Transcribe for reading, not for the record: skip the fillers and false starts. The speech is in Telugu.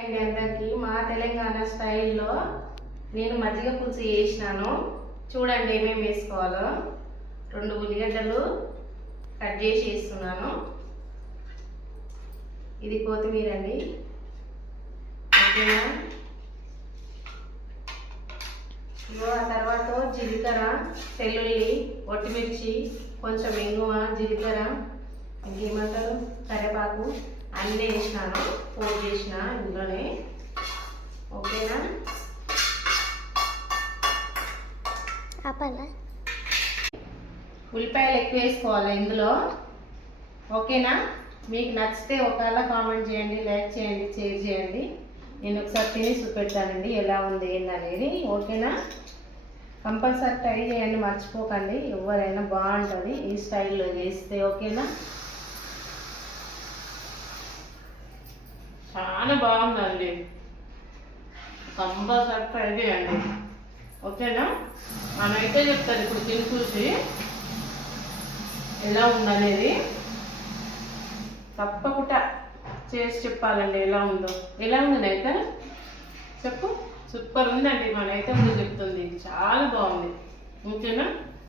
అందరికీ మా తెలంగాణ స్టైల్లో నేను మజ్జిగ పులుసు చేసినాను. చూడండి ఏమేమి వేసుకోవాలో. 2 ఉల్లిగడ్డలు కట్ చేసి వేస్తున్నాను. ఇది కొత్తిమీర అండి, ఓకేనా. ఆ తర్వాత జీలకర్ర, తెల్లుల్లి, ఒట్టిమిర్చి, కొంచెం ఇంగువ, జీలకర్ర, ఇంకేమంటారు కరివేపాకు అన్నీ వేసినాను. పోపు చేసిన ఇందులోనే, ఓకేనా. ఉల్లిపాయలు ఎక్కువ వేసుకోవాలి ఇందులో, ఓకేనా. మీకు నచ్చితే ఒకవేళ కామెంట్ చేయండి, లైక్ చేయండి, షేర్ చేయండి. నేను ఒకసారి తిని చూపెడతానండి ఎలా ఉంది ఏందనేది, ఓకేనా. కంపల్సరీ ట్రై చేయండి, మర్చిపోకండి. ఎవరైనా బాగుంటుంది ఈ స్టైల్లో చేస్తే, ఓకేనా. చాలా బాగుందండి, కంపల్సరీ ట్రై చేయండి, ఓకేనా. మనమైతే చెప్తారు ఇప్పుడు తిని చూసి ఎలా ఉందనేది. తప్పకుండా చేసి చెప్పాలండి ఎలా ఉందో. ఎలా ఉంది నైతే చెప్పు. సూపర్ ఉందండి, మన అయితే ముందు చెప్తుంది, చాలా బాగుంది, ఓకేనా.